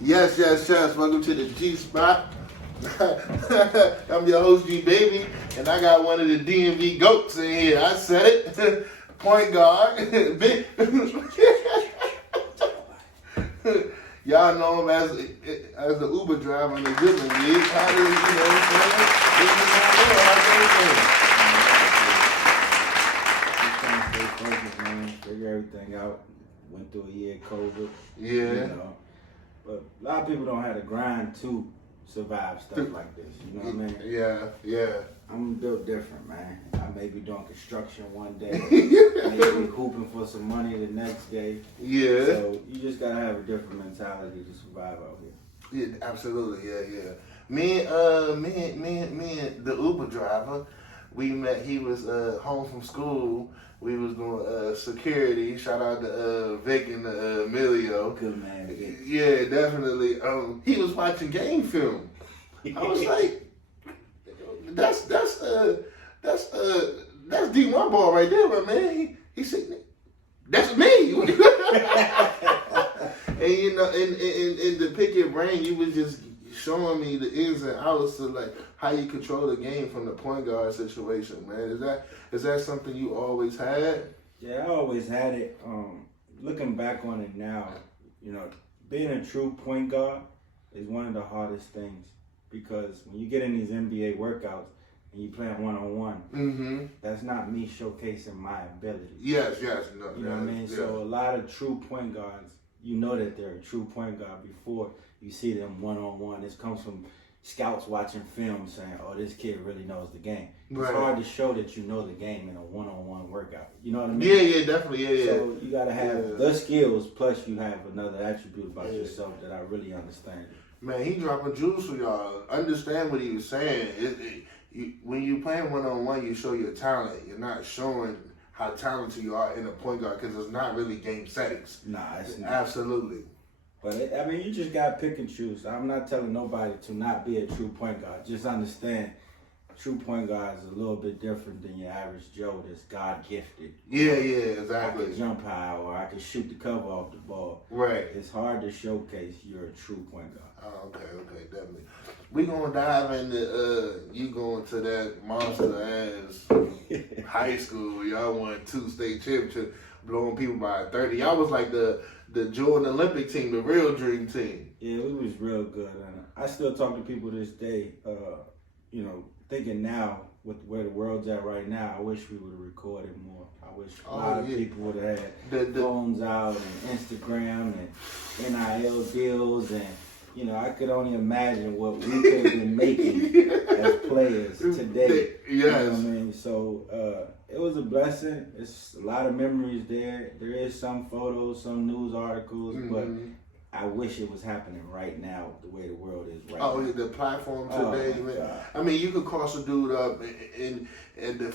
Yes, yes, yes. Welcome to the G Spot. I'm your host, G Baby, and I got one of the DMV goats in here. I said it. Point guard. Big. Y'all know him as the Uber driver in the Goodman League. How do you know what I'm saying? Just trying to stay focused, man. Figure everything out. Went through a year of COVID. Yeah. You know. But a lot of people don't have the grind to survive stuff like this. You know what I mean? Yeah, yeah. I'm built different, man. I may be doing construction one day, maybe hooping for some money the next day. Yeah. So you just gotta have a different mentality to survive out here. Yeah, absolutely. Yeah, yeah. Me and the Uber driver, we met. He was home from school. We was doing security. Shout out to Vic and Emilio. Good man. Vic. Yeah, definitely. He was watching game film. I was like, that's D1 ball right there, my man. He said, that's me. And you know, in the pick your brain, you was just showing me the ins and outs of like how you control the game from the point guard situation, man. Is that something you always had? Yeah, I always had it. Looking back on it now, you know, being a true point guard is one of the hardest things because when you get in these NBA workouts and you play one-on-one, that's not me showcasing my ability. Yes, no. You know what I mean? Yeah. So a lot of true point guards, you know that they're a true point guard before you see them one-on-one. This comes from scouts watching film saying, oh, this kid really knows the game. It's hard to show that you know the game in a one-on-one workout. You know what I mean? Yeah, definitely, yeah. So you got to have the skills, plus you have another attribute about yourself that I really understand. Man, he dropping jewels for y'all. Understand what he was saying. When you playing one-on-one, you show your talent. You're not showing how talented you are in a point guard because it's not really game settings. Nah, it's not. Absolutely. But you just got to pick and choose. I'm not telling nobody to not be a true point guard. Just understand, true point guard is a little bit different than your average Joe that's God gifted. Yeah, exactly. I can jump high or I can shoot the cover off the ball. Right. It's hard to showcase you're a true point guard. Oh, okay, definitely. We gonna dive into you going to that monster ass high school. Y'all won 2 state championships, blowing people by 30. Y'all was like the Jordan Olympic team, the real dream team. Yeah, it was real good. And I still talk to people this day, you know, thinking now with where the world's at right now, I wish we would have recorded more. I wish a lot of people would have had phones out and Instagram and NIL deals and, you know, I could only imagine what we could have been making as players today. Yes. You know what I mean? So it was a blessing. It's a lot of memories there. There is some photos, some news articles, but I wish it was happening right now the way the world is right now. Oh, the platform today, man. I mean, you could cross a dude up in the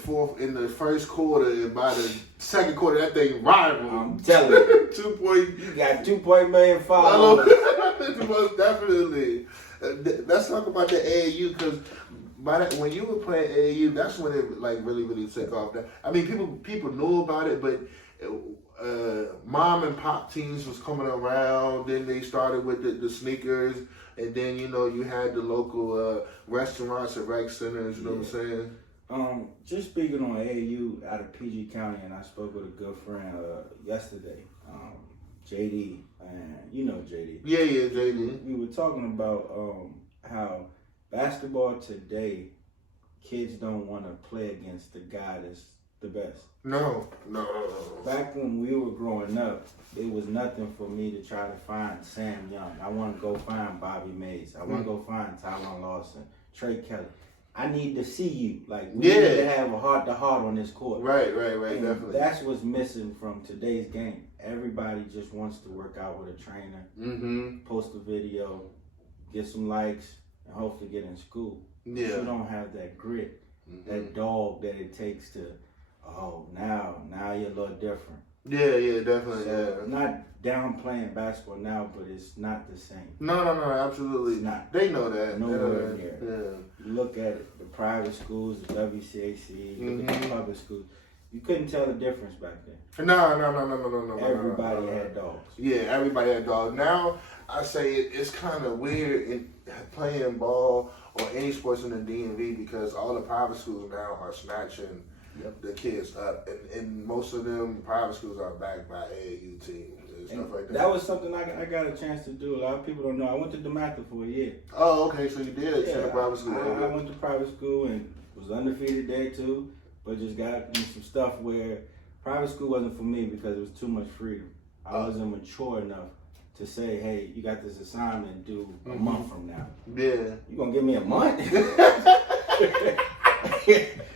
first quarter, and by the second quarter, that thing rival. I'm telling you. 2 point. You got 2 million followers. Most definitely. Let's talk about the AAU because when you were playing AAU, that's when it like really took off. I mean, people knew about it, but mom and pop teams was coming around. Then they started with the sneakers, and then you know you had the local restaurants and rec centers. You know what I'm saying? Just speaking on AAU out of PG County, and I spoke with a good friend yesterday, JD, and you know JD. Yeah, JD. We were talking about how basketball today, kids don't want to play against the guy that's the best. No. Back when we were growing up, it was nothing for me to try to find Sam Young. I want to go find Bobby Mays. I want to go find Tyron Lawson, Trey Kelly. I need to see you. Like, we need to have a heart-to-heart on this court. Right, and definitely. That's what's missing from today's game. Everybody just wants to work out with a trainer, post a video, get some likes, and hopefully get in school. Yeah. But you don't have that grit, that dog that it takes to, now you're a little different. Yeah, definitely. So, not downplaying basketball now, but it's not the same. No, absolutely. It's not. They know that. Nowhere near. You look at it, the private schools, the WCAC, you look at the public schools, You couldn't tell the difference back then. No. Everybody had dogs. Yeah, everybody had dogs. Now I say it's kind of weird in playing ball or any sports in the DMV because all the private schools now are snatching the kids up, and most of them private schools are backed by AAU teams and stuff like that. That was something I got a chance to do. A lot of people don't know. I went to DeMatha for a year. Oh, okay, so you did to the private school. I went to private school and was undefeated there too, but just got in some stuff where private school wasn't for me because it was too much freedom. I wasn't mature enough to say, hey, you got this assignment due a month from now. Yeah. You gonna give me a month?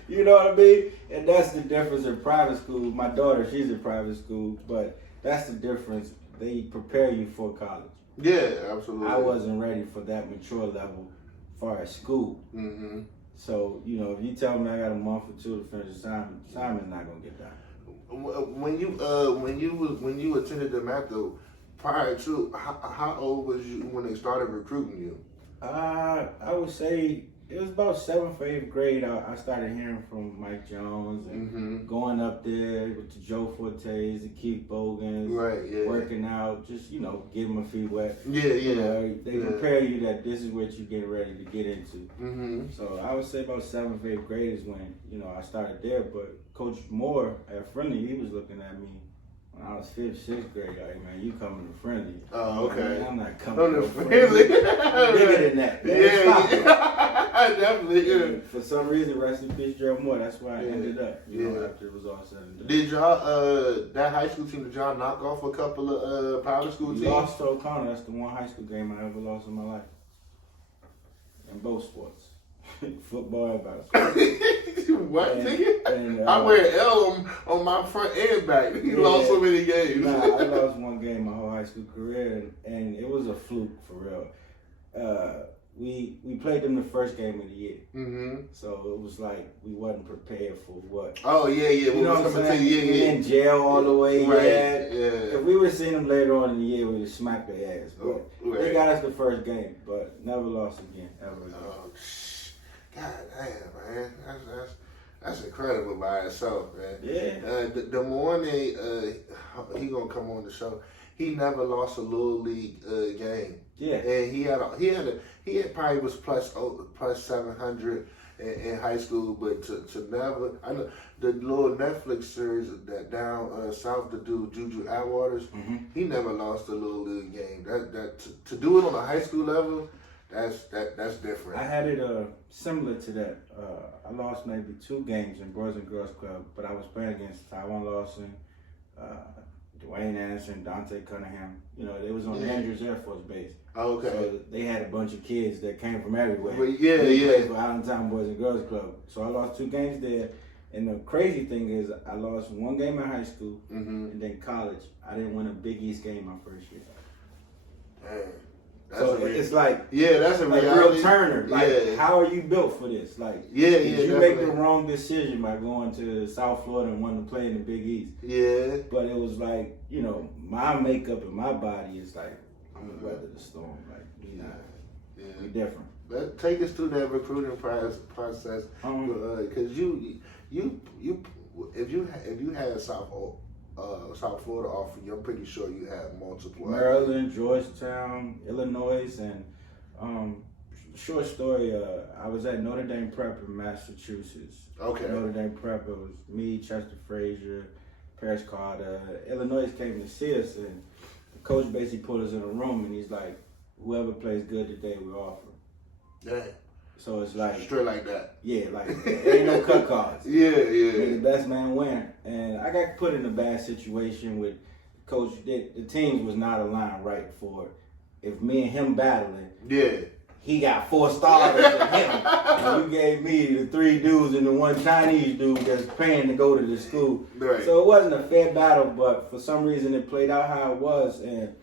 You know what I mean? And that's the difference in private school. My daughter, she's in private school, but that's the difference. They prepare you for college. Yeah, absolutely. I wasn't ready for that mature level as far as school. Mm-hmm. So, you know, if you tell me I got a month or two to finish assignment's not gonna get done. When you attended the math though, prior to how old was you when they started recruiting you? I would say it was about 7th or 8th grade. I started hearing from Mike Jones and going up there with the Joe Fortes, the Keith Bogans, working out, just, you know, getting my feet wet. They prepare you that this is what you're getting ready to get into. So I would say about 7th, 8th grade is when, you know, I started there. But Coach Moore at Friendly, he was looking at me when I was 5th, 6th grade. Like, man, you coming to Friendly. Oh, okay. Man, I'm not coming to Friendly. I'm bigger than that. Man. Definitely. And for some reason, rest in peace, Gerald Moore. That's where I ended up, you know, after it was all said and done. Did y'all, that high school team, did y'all knock off a couple of private school teams? We lost to O'Connor. That's the one high school game I ever lost in my life. In both sports. Football and basketball. What, nigga? I wear L on my front and back. You lost so many games. Nah, I lost one game my whole high school career, and it was a fluke for real. We played them the first game of the year, so it was like we wasn't prepared for what. Oh yeah. You know what I'm saying? We in jail all the way. If we would have seen them later on in the year, we'd have smacked their ass. But they got us the first game, but never lost again ever again. Oh, God damn, man, that's incredible by itself, man. Yeah. The morning he gonna come on the show, he never lost a little league game. Yeah. And he had probably was plus 700 in high school, but to never, I know the little Netflix series that down south to do Juju Atwaters, he never lost a little league game. That to do it on a high school level. That's different. I had it similar to that. I lost maybe 2 games in Boys and Girls Club, but I was playing against Taiwan Lawson, Dwayne Anderson, Dante Cunningham. You know, they was on Andrews Air Force Base. Oh, okay. So they had a bunch of kids that came from everywhere. But they played for Allentown Boys and Girls Club. So I lost 2 games there. And the crazy thing is, I lost 1 game in high school, and then college. I didn't win a Big East game my first year. Dang. So it's like that's a like reality. Real Turner. Like, how are you built for this? Like, did you make the wrong decision by going to South Florida and wanting to play in the Big East? Yeah. But it was like, you know, my makeup and my body is like, I'm gonna weather the storm. Like, we different. But take us through that recruiting process, because you if you had South Florida offer you, I'm pretty sure you have multiple. Maryland, Georgetown, Illinois, and short story. I was at Notre Dame Prep in Massachusetts. Okay. Notre Dame Prep. It was me, Chester Frazier, Paris Carter. Illinois came to see us, and the coach basically put us in a room, and he's like, "Whoever plays good today, we offer." Yeah. So it's like straight like that. Yeah, like there ain't no cut cards. Yeah. The best man win. And I got put in a bad situation with coach. The teams was not aligned right for it. If me and him battling, he got 4 starters and him. And you gave me the 3 dudes and the 1 Chinese dude that's paying to go to the school. Right. So it wasn't a fair battle, but for some reason it played out how it was. And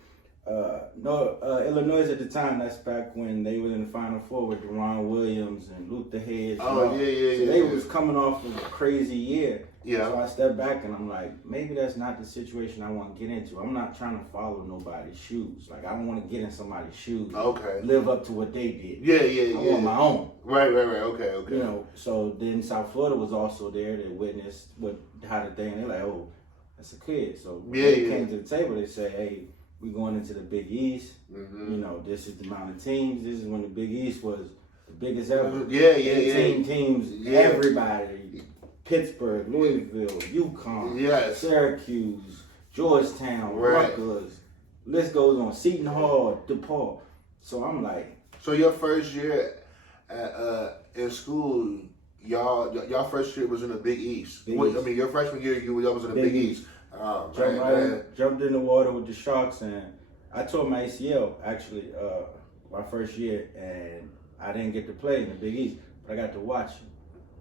Illinois at the time, that's back when they were in the Final Four with Deron Williams and Luther Heads. So they was coming off of a crazy year. Yeah. So I stepped back and I'm like, maybe that's not the situation I want to get into. I'm not trying to follow nobody's shoes. Like, I don't want to get in somebody's shoes. Okay. Live up to what they did. Yeah. I want my own. Right. Okay. You know, so then South Florida was also there. They witnessed what how the thing. They're like, oh, that's a kid. So when Yeah, they yeah. came to the table, they said, hey, we going into the Big East. Mm-hmm. You know, this is the amount of teams. This is when the Big East was the biggest ever. Yeah, 18 teams, Yeah. everybody. Pittsburgh, Louisville, UConn, Yes. Syracuse, Georgetown, Right. Rutgers. List goes on. Seton Hall, DePaul. So I'm like, So your first year in school, y'all first year was in the Big East. Big What, East. I mean, your freshman year, y'all was in the Big East. Oh, jumped in the water with the Sharks, and I tore my ACL actually my first year, and I didn't get to play in the Big East, but I got to watch it.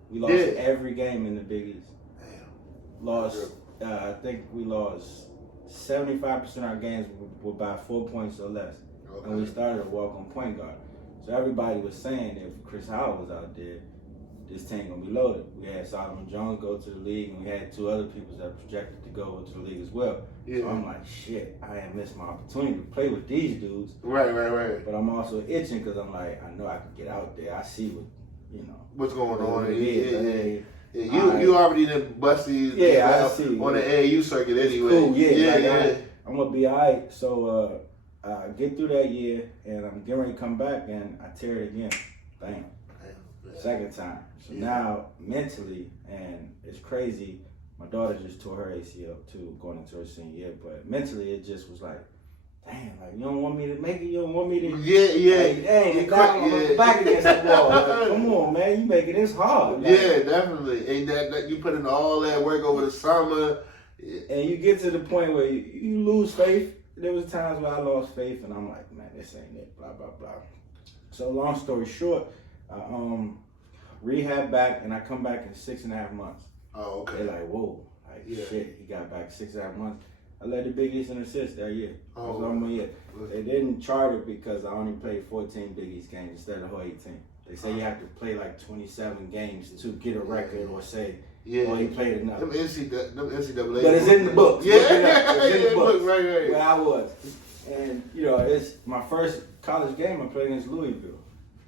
We lost every game in the Big East. Damn. Lost, I think we lost 75% of our games were by 4 points or less. Okay. And we started a walk-on point guard. So everybody was saying if Chris Howard was out there, this team gonna be loaded. We had Solomon Jones go to the league, and we had 2 other people that were projected to go to the league as well. Yeah. So I'm like, shit, I ain't missed my opportunity to play with these dudes. Right. But I'm also itching because I'm like, I know I can get out there. I see what, you know. What's going on? Yeah. You already done busted I see. on the AAU circuit anyway. Cool, Yeah. I'm gonna be alright. So I get through that year, and I'm getting ready to come back, and I tear it again. Bam. Second time. So now mentally, and it's crazy. My daughter just tore her ACL too, going into her senior year. But mentally, it just was like, damn, like you don't want me to make it. You don't want me to. Yeah. Like, dang, now I'm back against the wall. Like, come on, man, you making this hard. Like, Yeah, definitely. Ain't that you put in all that work over the summer, and you get to the point where you lose faith. There was times where I lost faith, and I'm like, man, this ain't it. Blah blah blah. So long story short, rehab back, and I come back in 6.5 months. Oh, okay. They're like, whoa, like shit, he got back 6.5 months. I led the Big East in assists that year. That was all my year. They didn't chart it because I only played 14 Big East games instead of the whole 18. They say you have to play like 27 games to get a record or say, oh, he played enough. Them NCAA. But it's in the book. Yeah, it's in the book. Right. Where I was. And, you know, it's my first college game I played against Louisville.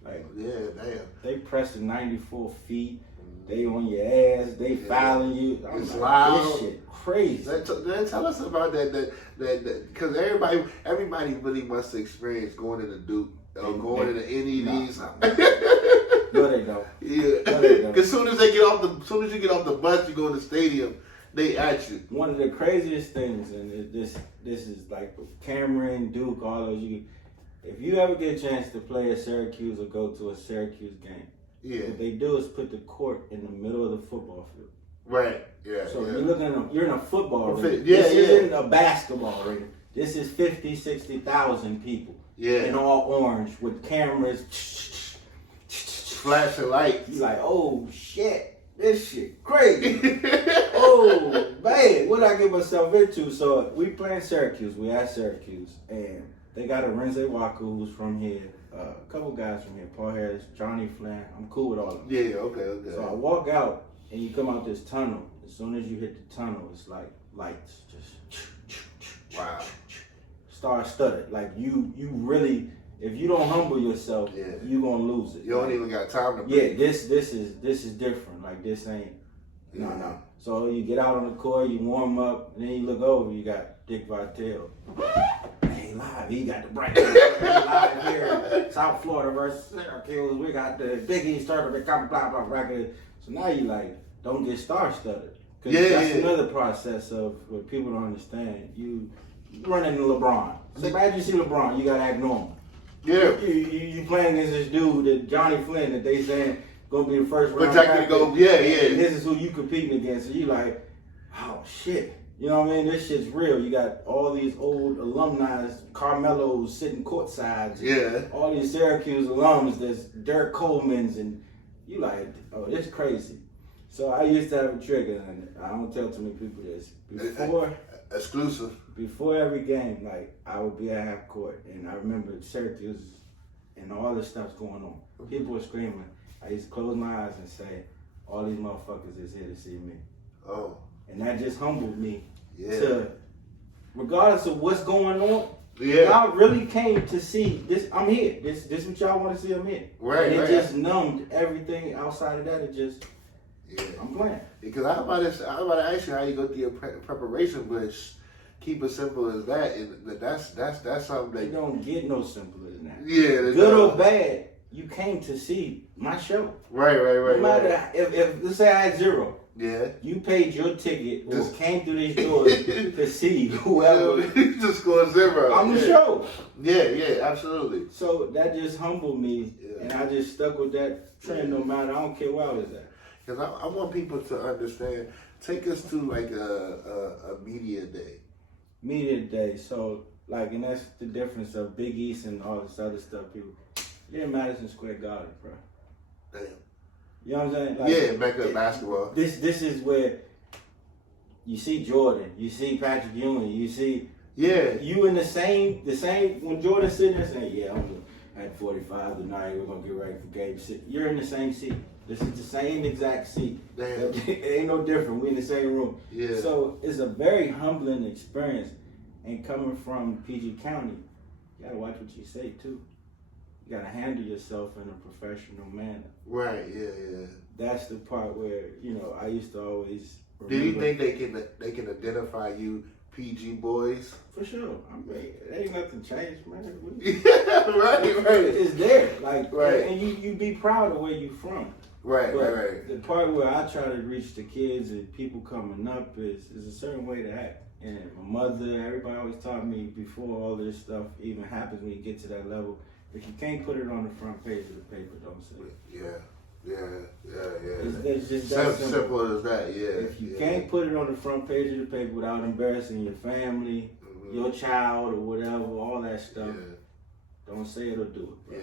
Like, yeah, damn. they pressed 94 feet. They on your ass. They fouling you. I'm It's like, loud. this shit crazy. Tell us about that because everybody really wants to experience going into Duke or going into any of these. No, they don't. Yeah, because soon as you get off the bus, you go in the stadium, they at you. One of the craziest things, and this is like Cameron, Duke, all those. If you ever get a chance to play at Syracuse or go to a Syracuse game, what they do is put the court in the middle of the football field. Right. Yeah. So you're in a football arena. Yeah, this isn't a basketball arena. This is 50, 60,000 people. Yeah. In all orange with cameras. Flashing lights. You like, oh shit, this shit crazy. Oh man, what I get myself into? So we playing Syracuse. We at Syracuse, and they got a Renze Waku who's from here. A couple guys from here, Paul Harris, Johnny Flynn. I'm cool with all of them. Yeah. Okay. So I walk out, and you come out this tunnel. As soon as you hit the tunnel, it's like lights, just Wow. star-studded. Like you really, if you don't humble yourself, you gonna lose it. You don't even got time to. Yeah, this is different. Like this ain't no. So you get out on the court, you warm up, and then you look over, you got Dick Vitale. Hey, live, he got the bright live here, South Florida versus Syracuse. We got the Big East tournament, blah blah record. So now you like don't get star-studded. That's another process of what people don't understand. You run into LeBron. So imagine you see LeBron, you gotta act normal. Yeah. You playing against this dude, that Johnny Flynn, that they saying gonna be the first round. Protected to go. Yeah. And this is who you competing against. So you like, oh shit. You know what I mean? This shit's real. You got all these old alumni, Carmelo's sitting courtside. Yeah. All these Syracuse alums, there's Dirk Coleman's, and you like, oh, this crazy. So I used to have a trick, and I don't tell too many people this. Exclusive. Before every game, like I would be at half court, and I remember Syracuse and all this stuff's going on. People were screaming. I used to close my eyes and say, all these motherfuckers is here to see me. Oh. And that just humbled me to, regardless of what's going on, Yeah. y'all really came to see this. I'm here. This what y'all want to see. I'm here. Right. And it Right. just numbed everything outside of that. It just, I'm playing. Because I'm about to ask you how you go through your preparation, but keep it simple as that. And that's something that it don't get no simpler than that. Yeah, good or bad, you came to see my show. Right. No matter if let's say I had zero. Yeah. You paid your ticket or came through these doors to see whoever. You just scored zero. I'm the show. Yeah, absolutely. So that just humbled me, and I just stuck with that trend no matter. I don't care where I was at. Because I want people to understand. Take us to like a media day. Media day. So like, and that's the difference of Big East and all this other stuff. People, yeah, Madison Square Garden, bro. Damn. You know what I'm saying? Like, yeah, Mecca basketball. This is where you see Jordan, you see Patrick Ewing, you see you in the same when Jordan's sitting there saying, yeah, I'm at 45 tonight, we're gonna get ready for game 6. You're in the same seat. This is the same exact seat. Damn. It ain't no different. We in the same room. Yeah. So it's a very humbling experience. And coming from PG County, you gotta watch what you say too. You gotta handle yourself in a professional manner. Right. Yeah. That's the part where, you know, I used to always remember. Do you think they can identify you PG boys? For sure. I mean, ain't nothing changed, man. right. It's there. Like, right. And you be proud of where you from. Right. The part where I try to reach the kids and people coming up is a certain way to act. And my mother, everybody always taught me before all this stuff even happens, when you get to that level, if you can't put it on the front page of the paper, don't say it. Yeah. It's just that simple as that, yeah. If you can't put it on the front page of the paper without embarrassing your family, your child, or whatever, all that stuff, don't say it or do it, bro.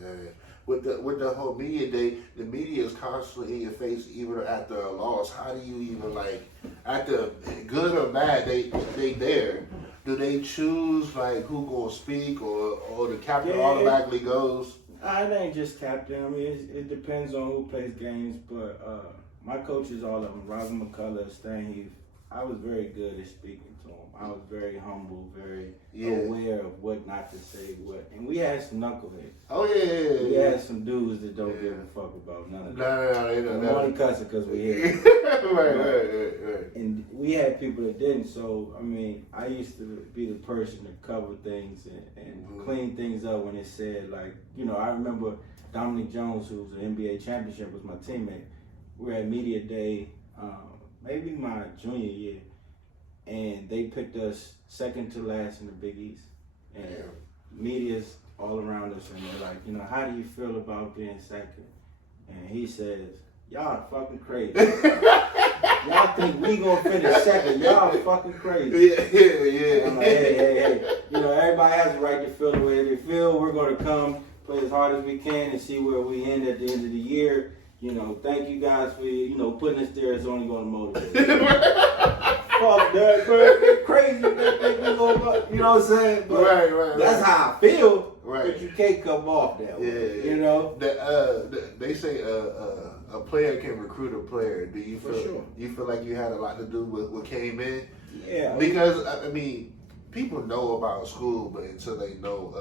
Yeah. With the whole media day, the media is constantly in your face, even after a loss. How do you even, like, after good or bad, they there? Do they choose like who gonna speak, or the captain automatically goes? It ain't just captain. I mean, it depends on who plays games. But my coaches, all of them, Robin McCullough, Stan Heath, I was very good at speaking to them. I was very humble, very aware of what not to say, what. And we had some knuckleheads. Oh yeah. We had some dudes that don't give a fuck about none of that. No. We only cussing because we here. right. And we had people that didn't. So I mean, I used to be the person to cover things and clean things up when it said, like, you know, I remember Dominic Jones, who was an NBA championship, was my teammate. We were at media day, maybe my junior year, and they picked us second to last in the Big East. And media's all around us, and they're like, you know, how do you feel about being second? And he says, y'all fucking crazy. Y'all think we gonna finish second? Y'all fucking crazy. Yeah. I'm like, hey. You know, everybody has the right to feel the way they feel. We're gonna come play as hard as we can and see where we end at the end of the year. You know, thank you guys for, you know, putting us there. It's only gonna motivate. Fuck that, man. Crazy. You know what I'm saying? But right. That's how I feel. Right. But you can't come off that way. You know? They say a player can recruit a player. Do you feel? Sure. You feel like you had a lot to do with what came in? Yeah. Because I mean, people know about school, but until they know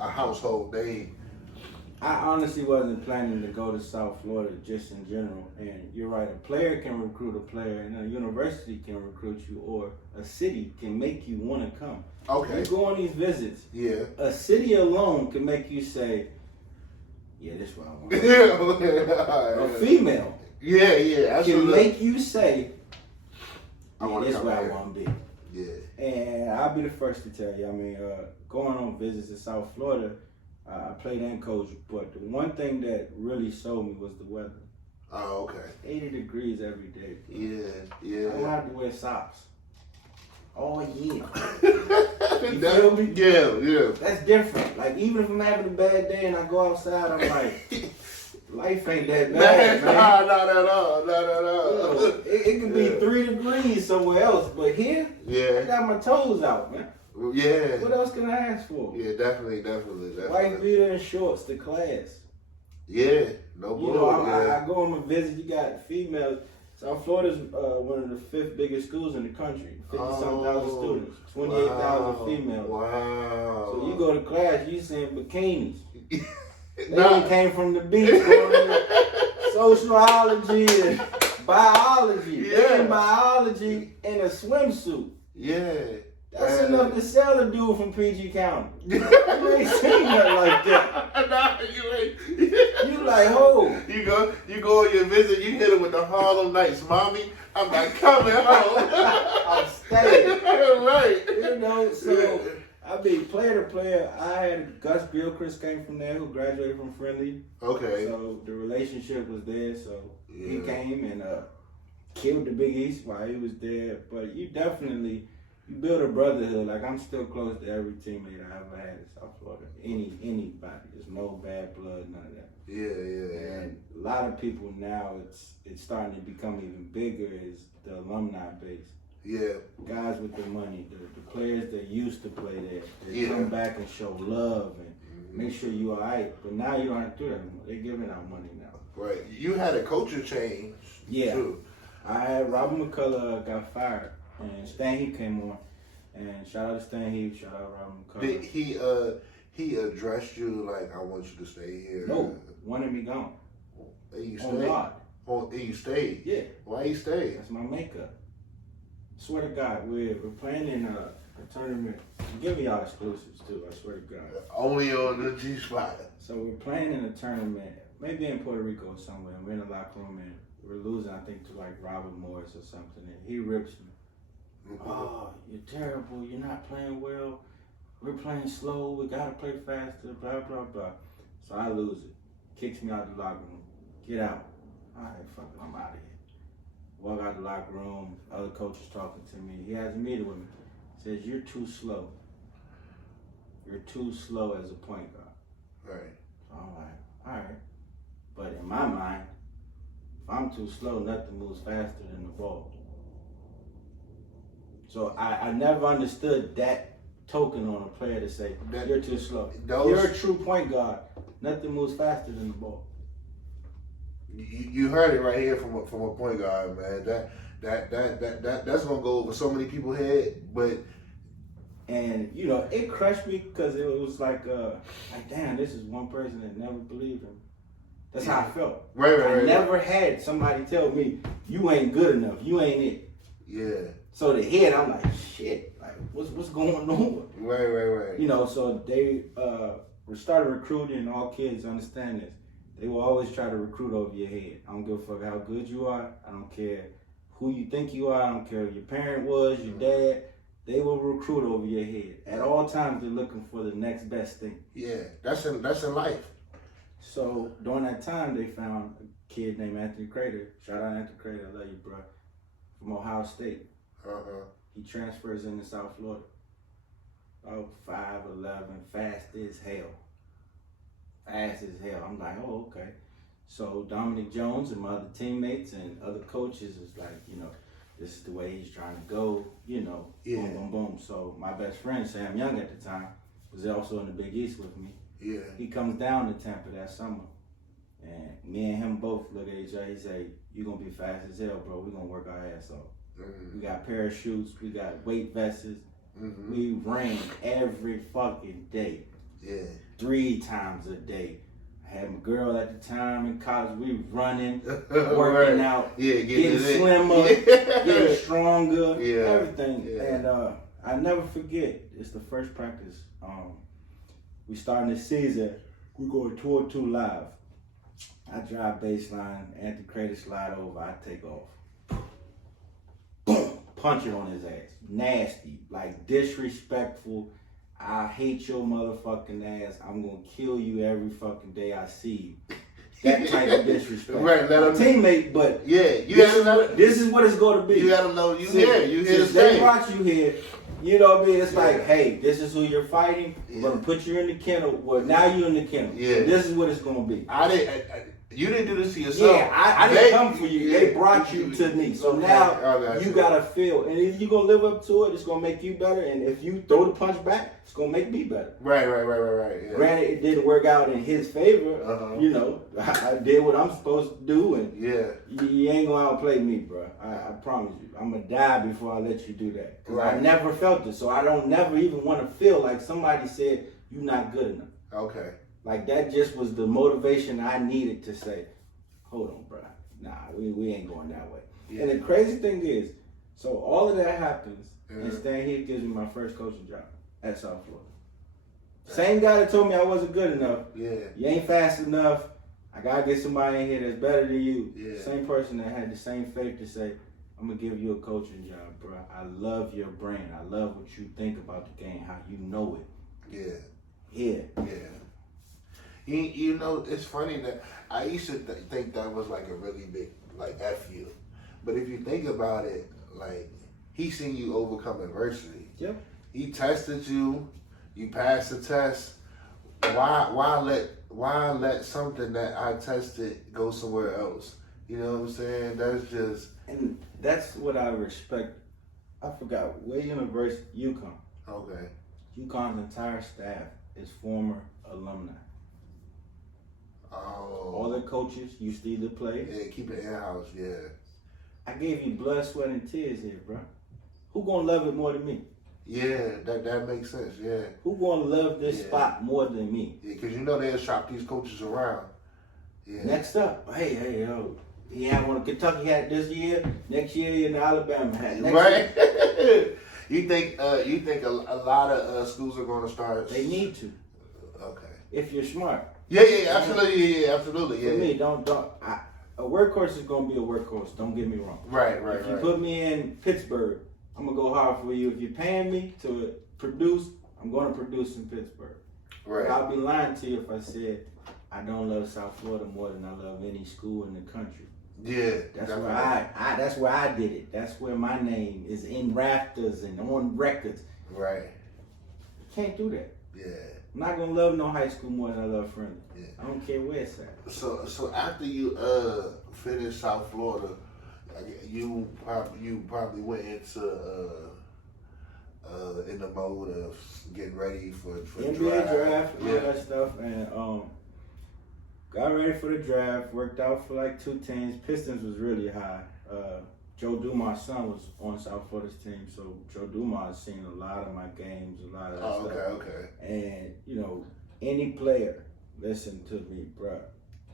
a household name. I honestly wasn't planning to go to South Florida just in general. And you're right, a player can recruit a player, and a university can recruit you, or a city can make you want to come. Okay. You go on these visits. Yeah. A city alone can make you say, yeah, this is what I want. A female. Yeah, absolutely. Can make you say, I want to this is where I want to be. Yeah. And I'll be the first to tell you, I mean, going on visits in South Florida, I played and coached, but the one thing that really sold me was the weather. Oh, okay. 80 degrees every day. Yeah. I don't have to wear socks. Oh, yeah. You feel me? Yeah. That's different. Like, even if I'm having a bad day and I go outside, I'm like, life ain't that bad, man. Not at all. You know, it could be 3 degrees somewhere else, but here, I got my toes out, man. Yeah. What else can I ask for? Yeah, definitely. White beater and shorts, the class. Yeah, no bull. You know, I go on a visit, you got females. South Florida's one of the 5th biggest schools in the country. 50-some thousand students, 28,000 females. Wow. So you go to class, you seeing bikinis. They came from the beach, going to sociology and biology. Yeah. They in biology in a swimsuit. Yeah. That's enough to sell a dude from PG County. You ain't seen nothing like that. Nah, you ain't. You like, oh. You go on your visit, you hit him with the Harlem Nights. Mommy, I'm not coming home. I'm staying. Right. You know, so, I mean, player to player, I had Gus Gilchrist came from there, who graduated from Friendly. Okay. So, the relationship was there, so he Yeah. came and killed the Big East while he was there. But you build a brotherhood. Like, I'm still close to every teammate I ever had in South Florida. Anybody. There's no bad blood, none of that. Yeah. And a lot of people now, it's starting to become even bigger is the alumni base. Yeah. Guys with the money, the players that used to play there, they Yeah. come back and show love and make sure you're all right. But now you don't have to do that anymore. They're giving out money now. Right. You had a culture change. Yeah. Too. I had Robert McCullough got fired, and Stan Heath came on. And shout out to Stan Heath, shout out Robert McCullough. Did he addressed you like, I want you to stay here? No, wanted me gone. And you On stayed? God. And you stayed? Yeah. Why you stayed? That's my makeup. Swear to God, we're playing in a tournament. I'm giving y'all exclusives too, I swear to God. Only on the G-Spot. So we're playing in a tournament, maybe in Puerto Rico or somewhere. We're in the locker room and we're losing, I think, to like Robert Morris or something. And he rips me. Oh, you're terrible. You're not playing well. We're playing slow. We got to play faster, blah, blah, blah. So I lose it. Kicks me out the locker room. Get out. All right, fuck it. I'm out of here. Walk out the locker room. Other coaches talking to me. He has a meeting with me. Says, you're too slow. You're too slow as a point guard. Right. So I'm like, all right. But in my mind, if I'm too slow, nothing moves faster than the ball. So I never understood that token on a player to say, you're too slow. You're a true point guard. Nothing moves faster than the ball. You heard it right here from a point guard, man. That's gonna go over so many people's head, but and you know it crushed me because it was like damn, this is one person that never believed him. That's how I felt. Right. I never had somebody tell me you ain't good enough, you ain't it. Yeah. So the head, I'm like shit, like what's going on? Right. You know, so they started recruiting, and all kids understand this. They will always try to recruit over your head. I don't give a fuck how good you are. I don't care who you think you are. I don't care who your parent was, your dad. They will recruit over your head. At all times, they're looking for the next best thing. Yeah, that's in life. So during that time, they found a kid named Anthony Crater. Shout out Anthony Crater, I love you, bro. From Ohio State. He transfers into South Florida. About 5'11", fast as hell. Fast as hell. I'm like, oh, okay. So Dominic Jones and my other teammates and other coaches is like, you know, this is the way he's trying to go, you know, boom, boom, boom. So my best friend, Sam Young at the time, was also in the Big East with me. Yeah. He comes down to Tampa that summer. And me and him both look at each other. He say, you going to be fast as hell, bro. We're going to work our ass off. We got parachutes. We got weight vests. We ran every fucking day. Yeah. 3 times a day. I had my girl at the time in college. We running, working out, getting slimmer, getting stronger, everything. Yeah. And I never forget, it's the first practice. We starting the season, we going 2-on-2 live. I drive baseline, Anthony Crater slide over, I take off. Boom, punch it on his ass. Nasty, like disrespectful. I hate your motherfucking ass. I'm gonna kill you every fucking day I see you. That type of disrespect. Right, let him teammate, but this is what it's gonna be. You gotta know you here. You here to they stay. brought you here. You know what I mean? It's like, hey, this is who you're fighting. We're gonna put you in the kennel. Well, now you're in the kennel. Yeah. So this is what it's gonna be. You didn't do this to yourself. Yeah, I didn't come for you. They brought you to me. So now you gotta feel. And if you're gonna live up to it, it's gonna make you better. And if you throw the punch back, it's gonna make me better. Right. Yeah. Granted, it didn't work out in his favor. You know, I did what I'm supposed to do, and you ain't gonna outplay me, bro. I promise you. I'm gonna die before I let you do that. Cause I never felt it, so I don't never even want to feel like somebody said you're not good enough. Okay. Like that just was the motivation I needed to say, hold on, bro. Nah, we ain't going that way. Yeah. And the crazy thing is, so all of that happens, Yeah. and Stan Heath gives me my first coaching job at South Florida. Same guy that told me I wasn't good enough. Yeah. You ain't fast enough. I gotta get somebody in here that's better than you. Yeah. Same person that had the same faith to say, I'm gonna give you a coaching job, bro. I love your brand. I love what you think about the game, how you know it. Yeah. Yeah. Yeah. You know, it's funny that I used to think that was like a really big, like, F you. But if you think about it, like, he seen you overcome adversity. Yep. He tested you. You passed the test. Why let something that I tested go somewhere else? You know what I'm saying? That's just. And that's what I respect. I forgot what university, UConn. Okay. UConn's entire staff is former alumni. Oh. All the coaches used to either play. Yeah, keep it in-house, yeah. I gave you blood, sweat, and tears here, bro. Who gonna love it more than me? Yeah, that makes sense, yeah. Who gonna love this spot more than me? Yeah, because you know they'll shop these coaches around. Yeah. Next up, hey, yo. He had one. Kentucky had it this year. Next year, Alabama had it. Right. You think a lot of schools are going to start? They need to. Okay. If you're smart. Yeah, absolutely. Yeah. For me, a workhorse is gonna be a workhorse. Don't get me wrong. Right. If you put me in Pittsburgh, I'm gonna go hard for you. If you're paying me to produce, I'm gonna produce in Pittsburgh. Right. But I'll be lying to you if I said I don't love South Florida more than I love any school in the country. Yeah. That's where I did it. That's where my name is in rafters and on records. Right. Can't do that. Yeah. I'm not gonna love no high school more than I love Friendly. Yeah. I don't care where it's at. So after you finished South Florida, you probably went into in the mode of getting ready for NBA draft and all that stuff, and got ready for the draft. Worked out for like 2 teams. Pistons was really high. Joe Dumas' son was on South Florida's team, so Joe Dumas has seen a lot of my games, a lot of that stuff. Okay. And any player, listen to me, bruh.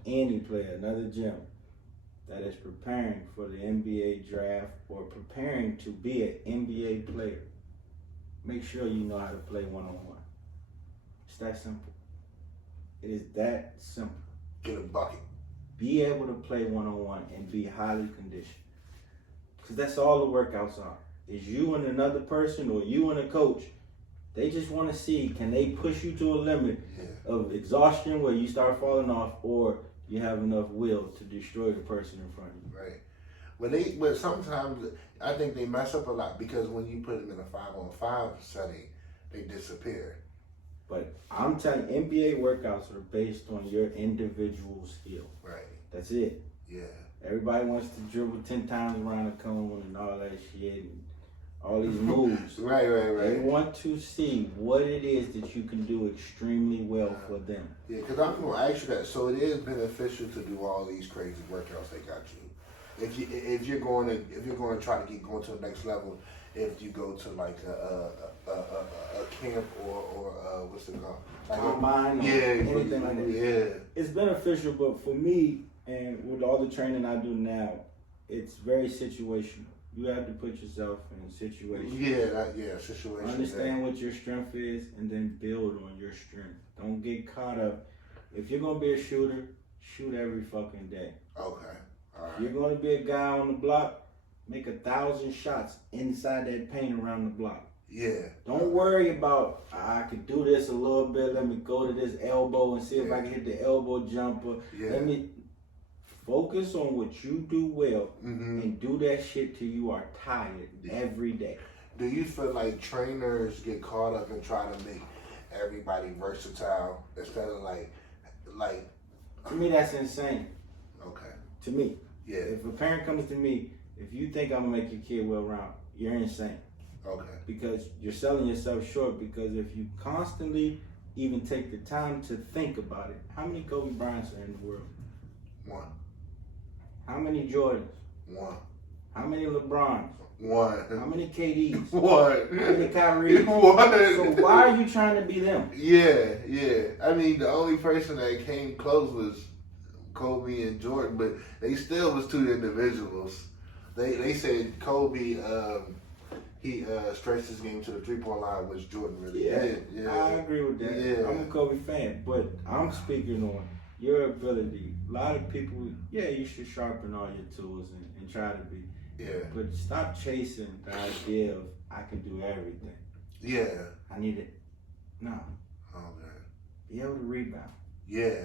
Any player, another gym that is preparing for the NBA draft or preparing to be an NBA player, make sure you know how to play one-on-one. It's that simple. It is that simple. Get a bucket. Be able to play one-on-one and be highly conditioned. Because that's all the workouts are. Is you and another person or you and a coach. They just want to see, can they push you to a limit of exhaustion where you start falling off, or you have enough will to destroy the person in front of you. Right. But sometimes I think they mess up a lot because when you put them in a 5-on-5 setting, they disappear. But I'm telling you, NBA workouts are based on your individual skill. Right. That's it. Yeah. Everybody wants to dribble 10 times around the cone and all that shit and all these moves. Right. They want to see what it is that you can do extremely well for them. Yeah, because I'm going to ask you that. So it is beneficial to do all these crazy workouts they got you. If you're going to try to going to the next level, if you go to like a camp or what's it called? Like a mine or anything like that. Yeah. It's beneficial, but for me and with all the training I do now, it's very situational. You have to put yourself in a situation. Yeah, situation. Understand what your strength is and then build on your strength. Don't get caught up. If you're going to be a shooter, shoot every fucking day. Okay. All right. If you're going to be a guy on the block, make 1,000 shots inside that paint around the block. Yeah. Don't worry about, I could do this a little bit. Let me go to this elbow and see if I can hit the elbow jumper. Yeah. Let me focus on what you do well and do that shit till you are tired every day. Do you feel like trainers get caught up and try to make everybody versatile instead of like? To me, that's insane. Okay. To me. Yeah. If a parent comes to me, if you think I'm gonna make your kid well-rounded, you're insane. Okay. Because you're selling yourself short. Because if you constantly even take the time to think about it, how many Kobe Bryants are in the world? 1. How many Jordans? 1. How many LeBrons? 1. How many KDs? 1. How many Kyrie? 1. So why are you trying to be them? Yeah. I mean, the only person that came close was Kobe and Jordan, but they still was two individuals. They said Kobe he stretched his game to the 3-point line, which Jordan really did. Yeah, I agree with that. Yeah. I'm a Kobe fan, but I'm speaking on your ability. A lot of people, you should sharpen all your tools and try to be. Yeah. But stop chasing the idea of I can do everything. Yeah. I need it. No. Oh man. Be able to rebound. Yeah.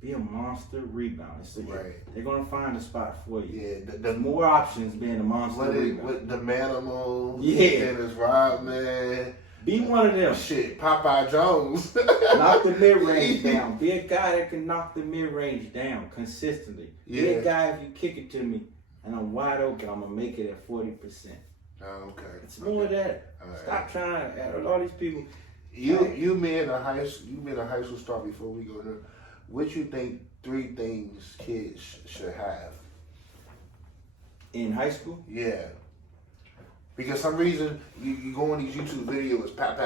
Be a monster rebounder. So right. They're gonna find a spot for you. Yeah. The more options being a monster rebounder. With the Manimal. Yeah. Dennis Rodman. Be one of them. Shit, Popeye Jones. Knock the mid-range down. Be a guy that can knock the mid-range down consistently. Yeah. Be a guy, if you kick it to me and I'm wide open, I'm going to make it at 40%. Oh, okay. It's more of that. Right. Stop trying to, all these people. You being a high school star before we go there, what you think 3 things kids should have? In high school? Yeah. Because some reason you go on these YouTube videos, pat.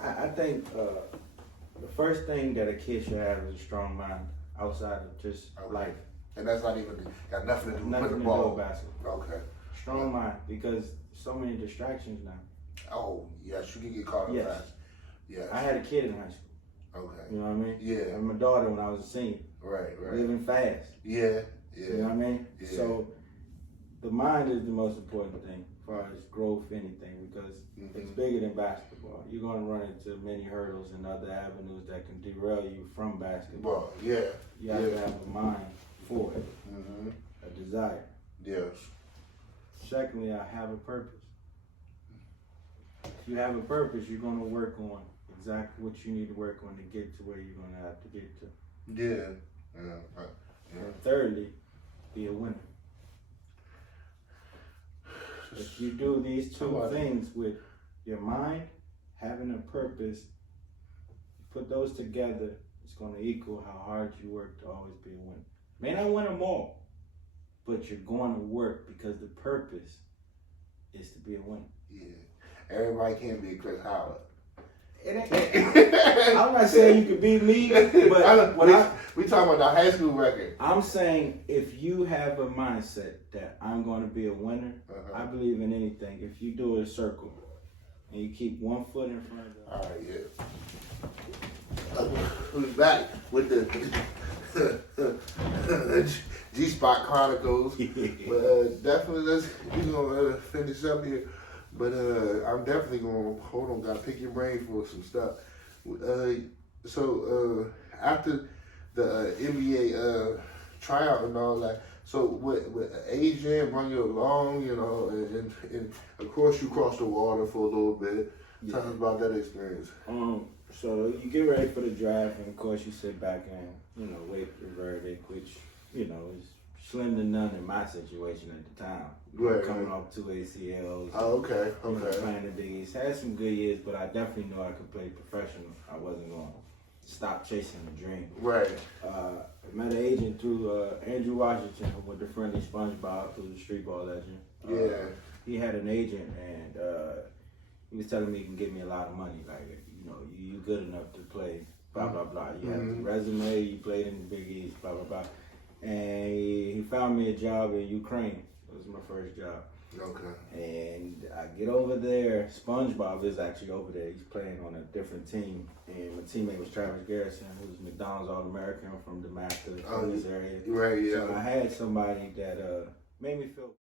I think the first thing that a kid should have is a strong mind outside of just life. And that's not even got nothing to do with the Do ball. with basketball. Okay. Strong mind, because so many distractions now. Oh, yes, you can get caught up fast. Yes. I had a kid in high school. Okay. You know what I mean? Yeah. And my daughter when I was a senior. Right. Living fast. Yeah. You know what I mean? Yeah. So the mind is the most important thing as far as growth, anything, because it's bigger than basketball. You're going to run into many hurdles and other avenues that can derail you from basketball. Well, yeah. You have to have a mind for it, a desire. Yes. Secondly, I have a purpose. If you have a purpose, you're going to work on exactly what you need to work on to get to where you're going to have to get to. Yeah. And thirdly, be a winner. If you do these 2 things with your mind, having a purpose, put those together, it's going to equal how hard you work to always be a winner. May not win them all, but you're going to work because the purpose is to be a winner. Yeah. Everybody can't be Chris Howard. I'm not saying you could beat me, but we talking about the high school record. I'm saying if you have a mindset that I'm going to be a winner, I believe in anything. If you do a circle and you keep 1 foot in front of the other. All right, yeah. We're back with the G-Spot Chronicles. But definitely, we're going to finish up here. But I'm definitely going to, hold on, got to pick your brain for some stuff. So after the NBA tryout and all that, so with Adrian bring you along, you know, and of course you crossed the water for a little bit. Tell us about that experience. So you get ready for the draft, and of course you sit back and, you know, wait for the verdict, which, you know, is slim to none in my situation at the time. Right, coming off 2 ACLs. Oh, okay. You know, playing the Big East. Had some good years, but I definitely knew I could play professional. I wasn't going to stop chasing the dream. Right. I met an agent through Andrew Washington, who went to Friendly SpongeBob, who's a street ball legend. Yeah. He had an agent, and he was telling me he can give me a lot of money. Like, you know, you good enough to play, blah, blah, blah. You have a resume, you played in the Big East, blah, blah, blah. And he found me a job in Ukraine. It was my first job. Okay. And I get over there. SpongeBob is actually over there. He's playing on a different team. And my teammate was Travis Garrison, who's McDonald's All-American from Damascus, from this area. Right, yeah. So I had somebody that made me feel